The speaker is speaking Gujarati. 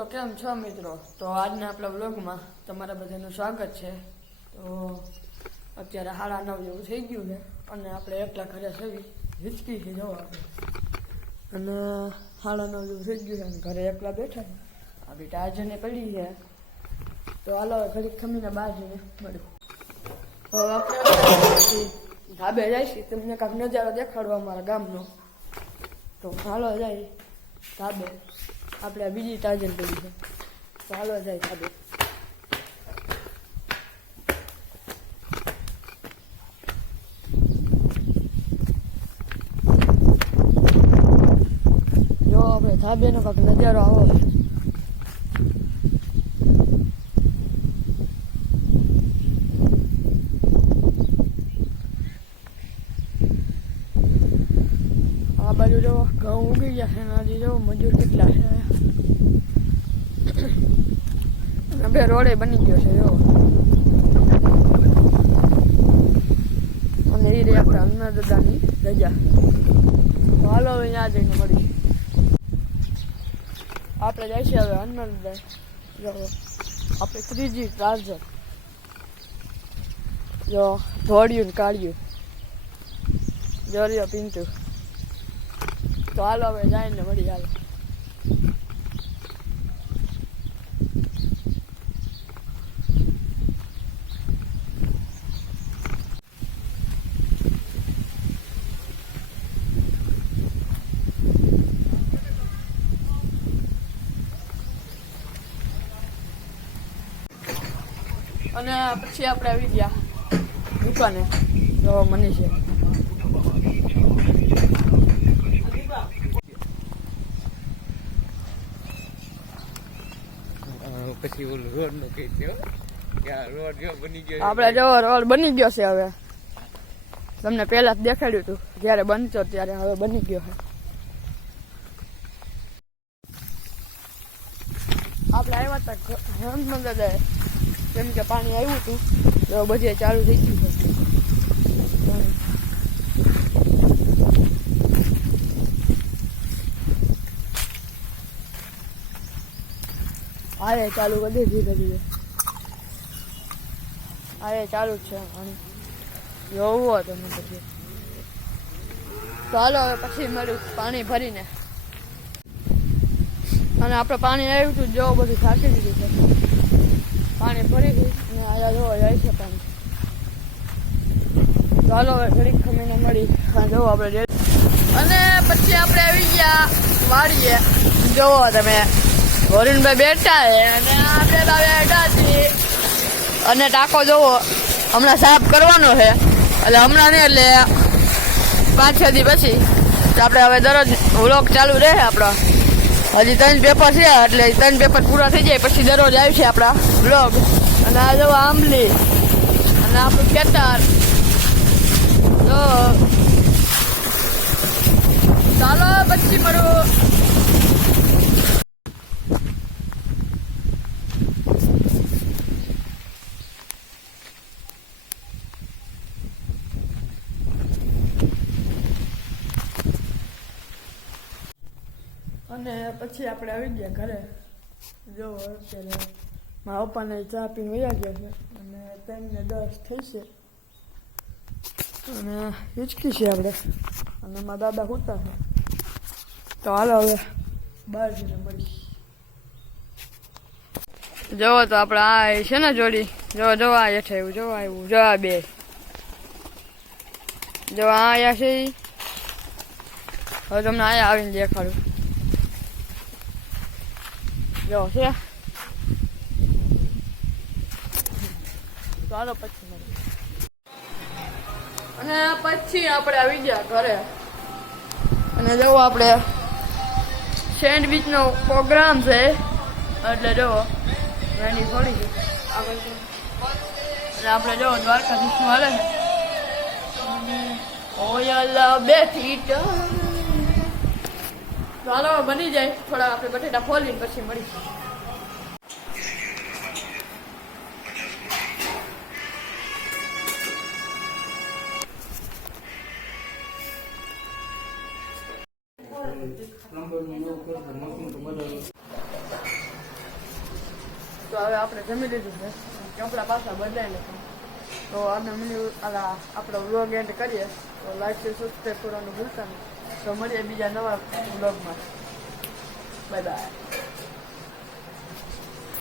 તો કેમ છો મિત્રો? તો આજના આપણા વ્લોગમાં તમારા બધાનું સ્વાગત છે. તો અત્યારે સાડા નવ જેવું થઈ ગયું છે અને આપણે એકલા ઘરે સેવી હિચકી છે જવા અને સાડા નવ જેવું થઈ ગયું છે અને ઘરે એકલા બેઠા છે. આ બી ટાજને પડી છે. તો હાલો ઘડીક ખમીને બહાર જઈને મળ્યું તો આપણે ધાબે જઈશું. તમને કાંઈક નજારો દેખાડવા અમારા ગામનો. તો હાલો જાય ધાબે. આપણે બીજી તાજન પડી છે. ચાલો જાય સાબુ જો આપણે ધાબેનો કાંઈક નજારો આવો. આ બાજુ જો ઘઉં ઉગી ગયા છે અને હજી જો મજૂર બે રોડે બની ગયો છે, જો. અને એ રે આપણે હનુમાન દાદાની રજા. તો હાલો હવે ત્યાં જઈને મળી આપણે છે હવે હનુમાન દાદા આપણે ત્રીજી ચાર્જર જો ધોળિયું ને કાઢ્યું. જોરિયો પિંટુ તો હાલો હવે જઈને મળી હાલો. અને પછી આપણે આવી ગયા દુકાને તો મને છે પછી ઓલું રોડનું કઈ છે હો. કે આ રોડ જો બની ગયો છે. રોડ બની ગયો છે હવે તમને પેલા જ દેખાડ્યું હતું જ્યારે બનતો ત્યારે હવે બની ગયો છે આપણે આવ્યા હતા હેમંત દાદાએ કેમ કે પાણી આવ્યું હતું, તો બધે ચાલુ થઈ ગયું હા એ ચાલુ કરી ધીરે ધીરે. અરે ચાલુ જ છે પાણી જોવું તમે પછી. ચાલો હવે પછી મળ્યું પાણી ભરીને. અને આપણે પાણી આવ્યું હતું જો બધું સાચી દીધું છે. પાણી ભરી આયા જોવા જાય છે પાણી ચાલો હવે ઘડીક ખમીને મળી. જોવો આપણે અને પછી આપણે આવી ગયા વાડીએ. જોવો તમે, વરુણભાઈ બેઠા છે અને આપણે બેઠા છીએ. અને ટાંકો જોવો, હમણાં સાફ કરવાનો છે. એટલે હમણાં નહીં, એટલે પાંચ છ દી પછી. આપણે હવે દરરોજ વ્લોગ ચાલુ રહે આપણો. હજી ત્રણ પેપર છે, એટલે ત્રણ પેપર પૂરા થઈ જાય, પછી દરરોજ આવશે આપણા બ્લોગ અને આ જો આંબલી. અને આપણું ખેતર. તો ચાલો, પછી મળું. અને પછી આપણે આવી ગયા ઘરે. જો, અત્યારે મારા પપ્પાને ચા પીને વયા ગયા છે અને તેમને દસ થઈ છે. અને હિચકી છે આપણે. અને મારા દાદા હોતા છે. તો હાલો હવે બહાર જઈને મળી જોવો તો આપણે આ છે ને જોડી. જો જો આ હેઠે એવું, જો આવ્યું જો બે. જો આ આયા છે હવે તમને આયા આવીને દેખાડું. જો છે પછી અને પછી આપણે આવી ગયા ઘરે. અને જો આપણે સેન્ડવિચ નો પ્રોગ્રામ છે, એટલે જો એની થોડી આગળ અને આપણે જો દ્વારકાધીશનું હાલે ઓયલા ફીટ ચાલો બની જાય. થોડા આપણે બટેટા ફોલીને પછી મળીશું. તો હવે આપણે જમી લીધું છે. કપડા પાછા બદલાઈ નાખ્યા તો આને મિની આપણો વ્લોગ એન્ડ કરીએ. તો લાઈક છે સબસ્ક્રાઈબ કરવાનું ભૂલતા નહીં. તો મળીએ બીજા નવા બ્લોગમાં બાય બાય